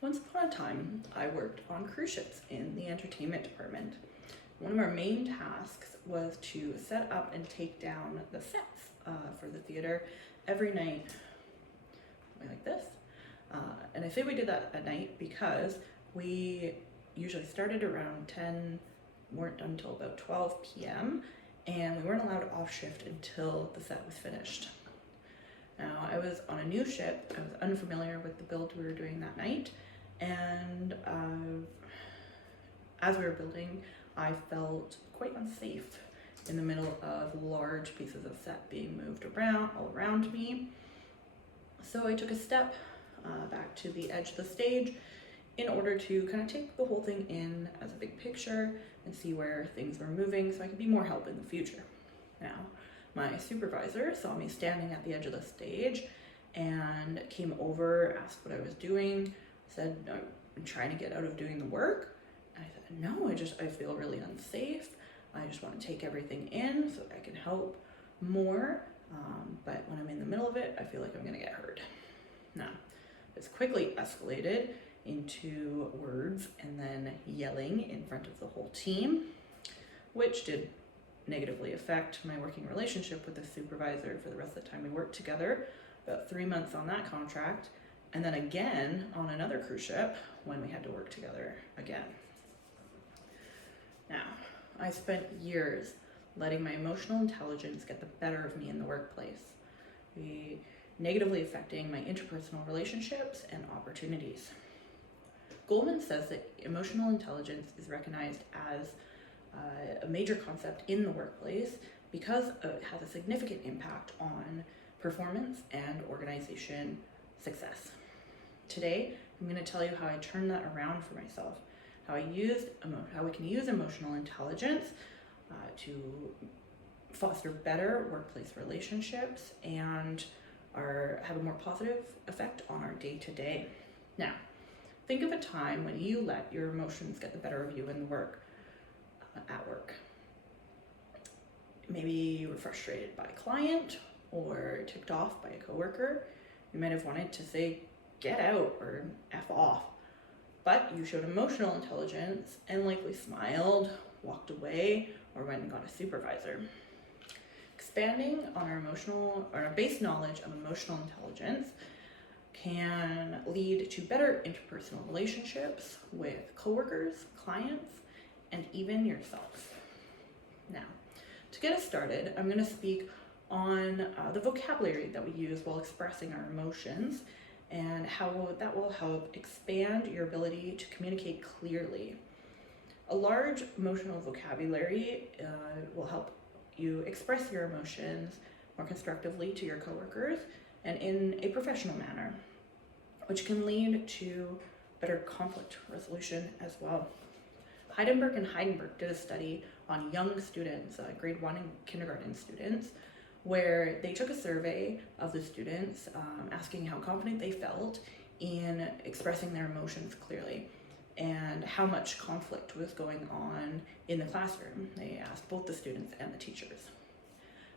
Once upon a time, I worked on cruise ships in the entertainment department. One of our main tasks was to set up and take down the sets for the theater every night, like this. And I say we did that at night because we usually started around 10, weren't done until about 12 p.m., and we weren't allowed off shift until the set was finished. Now, I was on a new ship. I was unfamiliar with the build we were doing that night, and as we were building, I felt quite unsafe in the middle of large pieces of set being moved around all around me. So I took a step back to the edge of the stage in order to kind of take the whole thing in as a big picture and see where things were moving so I could be more help in the future. Now, my supervisor saw me standing at the edge of the stage and came over, asked what I was doing, said, I'm trying to get out of doing the work. And I said, no, I feel really unsafe. I just want to take everything in so I can help more. But when I'm in the middle of it, I feel like I'm gonna get hurt. Now, this quickly escalated into words and then yelling in front of the whole team, which did negatively affect my working relationship with the supervisor for the rest of the time we worked together, about 3 months on that contract, and then again on another cruise ship when we had to work together again. Now, I spent years letting my emotional intelligence get the better of me in the workplace, negatively affecting my interpersonal relationships and opportunities. Goldman says that emotional intelligence is recognized as a major concept in the workplace because it has a significant impact on performance and organization success. Today, I'm going to tell you how I turned that around for myself, how we can use emotional intelligence to foster better workplace relationships and have a more positive effect on our day-to-day. Now, think of a time when you let your emotions get the better of you in work, at work. Maybe you were frustrated by a client or ticked off by a coworker. You might have wanted to say, get out or F off, but you showed emotional intelligence and likely smiled, walked away, or went and got a supervisor. Expanding on our base knowledge of emotional intelligence can lead to better interpersonal relationships with coworkers, clients, and even yourself. Now, to get us started, I'm going to speak on the vocabulary that we use while expressing our emotions and how that will help expand your ability to communicate clearly. A large emotional vocabulary will help you express your emotions more constructively to your coworkers and in a professional manner, which can lead to better conflict resolution as well. Heidenberg and Heidenberg did a study on young students, grade 1 and kindergarten students, where they took a survey of the students asking how confident they felt in expressing their emotions clearly and how much conflict was going on in the classroom. They asked both the students and the teachers.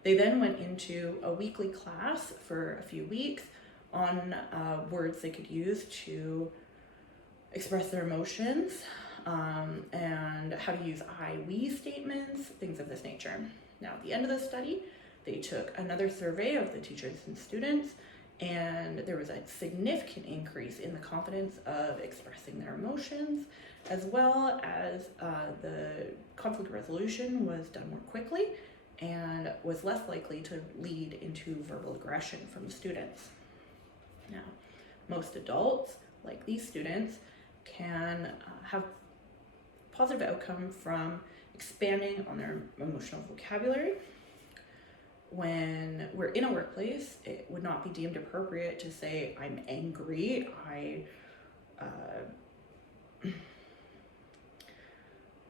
They then went into a weekly class for a few weeks on words they could use to express their emotions and how to use I, we statements, things of this nature. Now, at the end of the study, they took another survey of the teachers and students, and there was a significant increase in the confidence of expressing their emotions, as well as the conflict resolution was done more quickly and was less likely to lead into verbal aggression from the students. Now, most adults, like these students, can have positive outcome from expanding on their emotional vocabulary. When we're in a workplace, it would not be deemed appropriate to say, I'm angry,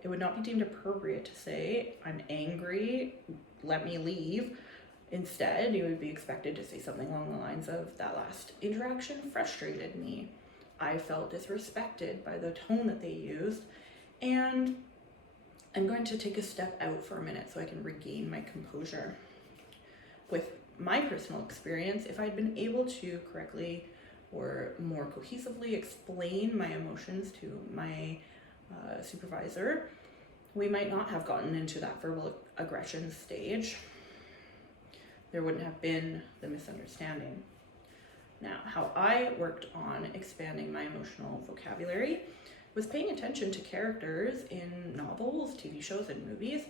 it would not be deemed appropriate to say, I'm angry, let me leave. Instead, you would be expected to say something along the lines of, that last interaction frustrated me. I felt disrespected by the tone that they used, and I'm going to take a step out for a minute so I can regain my composure. With my personal experience, if I'd been able to correctly or more cohesively explain my emotions to my supervisor, we might not have gotten into that verbal aggression stage. There wouldn't have been the misunderstanding. Now, how I worked on expanding my emotional vocabulary was paying attention to characters in novels, TV shows, and movies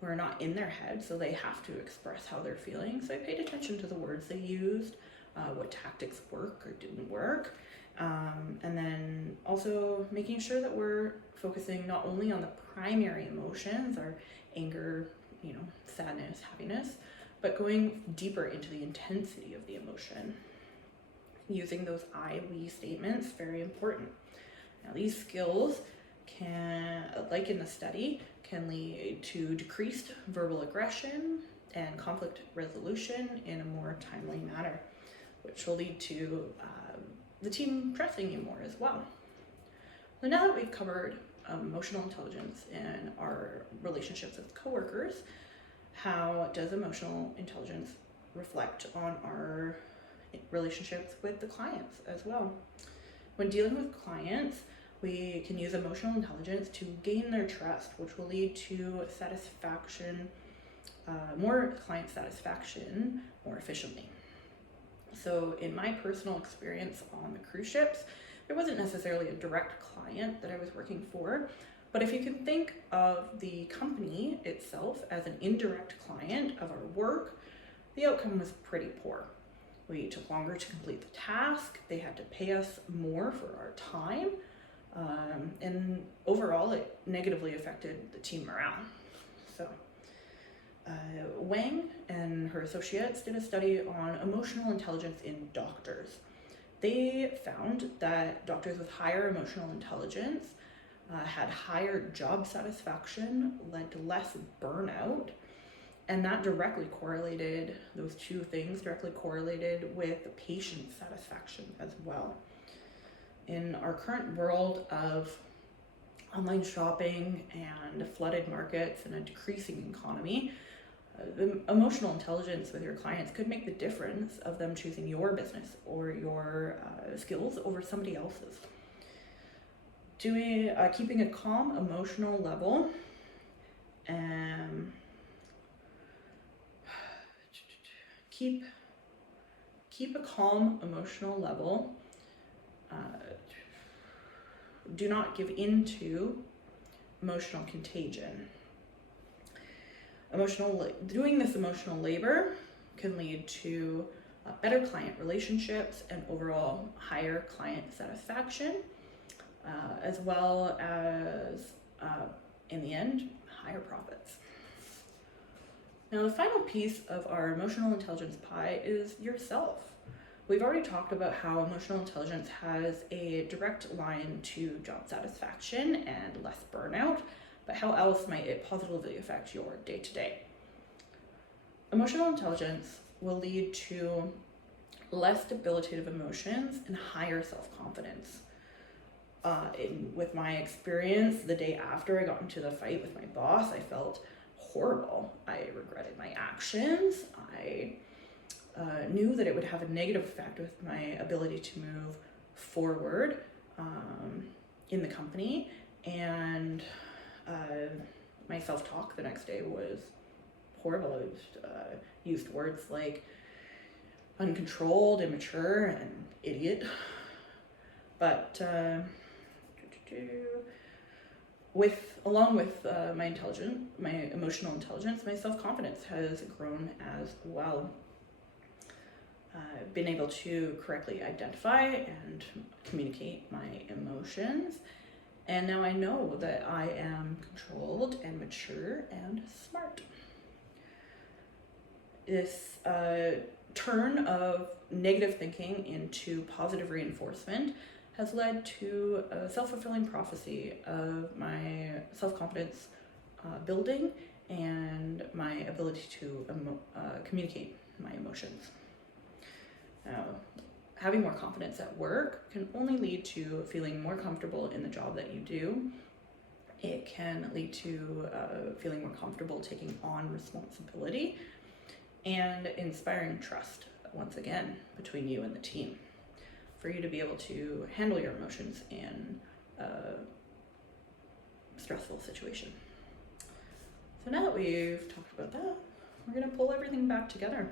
who are not in their head, so they have to express how they're feeling. So I paid attention to the words they used, what tactics work or didn't work, and then also making sure that we're focusing not only on the primary emotions, our anger, sadness, happiness, but going deeper into the intensity of the emotion. Using those I, we statements, very important. Now, these skills can, like in the study, can lead to decreased verbal aggression and conflict resolution in a more timely manner, which will lead to the team trusting you more as well. So now that we've covered emotional intelligence in our relationships with coworkers, how does emotional intelligence reflect on our relationships with the clients as well? When dealing with clients, we can use emotional intelligence to gain their trust, which will lead to satisfaction, more client satisfaction more efficiently. So in my personal experience on the cruise ships, there wasn't necessarily a direct client that I was working for, but if you can think of the company itself as an indirect client of our work, the outcome was pretty poor. We took longer to complete the task, they had to pay us more for our time, and overall it negatively affected the team morale. So Wang and her associates did a study on emotional intelligence in doctors. They found that doctors with higher emotional intelligence had higher job satisfaction, led to less burnout, and that those two things directly correlated with the patient satisfaction as well. In our current world of online shopping and flooded markets and a decreasing economy, the emotional intelligence with your clients could make the difference of them choosing your business or your skills over somebody else's. Keeping a calm emotional level, keep a calm emotional level. Do not give in to emotional contagion. Doing this emotional labor can lead to better client relationships and overall higher client satisfaction, as well as, in the end, higher profits. Now, the final piece of our emotional intelligence pie is yourself. We've already talked about how emotional intelligence has a direct line to job satisfaction and less burnout, but how else might it positively affect your day-to-day? Emotional intelligence will lead to less debilitative emotions and higher self-confidence. With my experience, the day after I got into the fight with my boss, I felt horrible. I regretted my actions. I knew that it would have a negative effect with my ability to move forward in the company, and my self-talk the next day was horrible. I used words like uncontrolled, immature, and idiot. But along with my emotional intelligence, my self-confidence has grown as well. I've been able to correctly identify and communicate my emotions, and now I know that I am controlled and mature and smart. This turn of negative thinking into positive reinforcement has led to a self-fulfilling prophecy of my self-confidence building and my ability to communicate my emotions. Now, having more confidence at work can only lead to feeling more comfortable in the job that you do. It can lead to feeling more comfortable taking on responsibility and inspiring trust, once again, between you and the team. for you to be able to handle your emotions in a stressful situation. So now that we've talked about that, we're going to pull everything back together.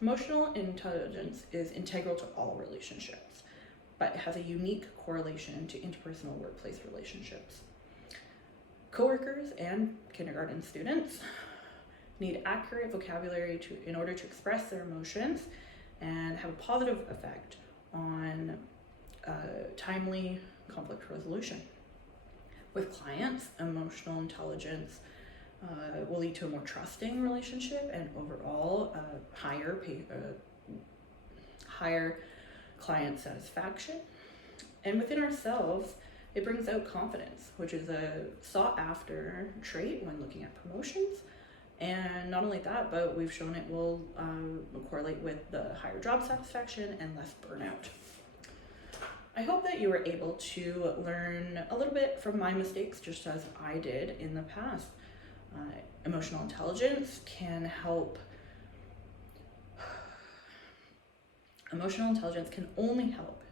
Emotional intelligence is integral to all relationships, but it has a unique correlation to interpersonal workplace relationships. Coworkers and kindergarten students need accurate vocabulary in order to express their emotions and have a positive effect on timely conflict resolution. With clients, emotional intelligence will lead to a more trusting relationship and overall higher client satisfaction. And within ourselves, it brings out confidence, which is a sought after trait when looking at promotions. And not only that, but we've shown it will correlate with the higher job satisfaction and less burnout. I hope that you were able to learn a little bit from my mistakes, just as I did in the past. Emotional intelligence can only help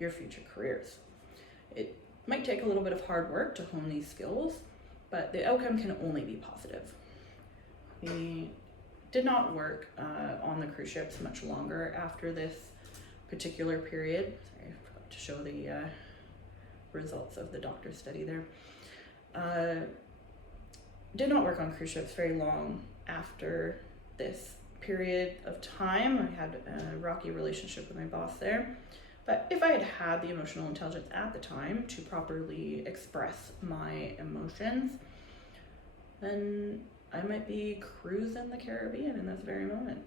your future careers. It might take a little bit of hard work to hone these skills, but the outcome can only be positive. We did not work on the cruise ships much longer after this particular period. Sorry, I forgot to show the results of the doctor's study there. Did not work on cruise ships very long after this period of time. I had a rocky relationship with my boss there. But if I had had the emotional intelligence at the time to properly express my emotions, then I might be cruising the Caribbean in this very moment.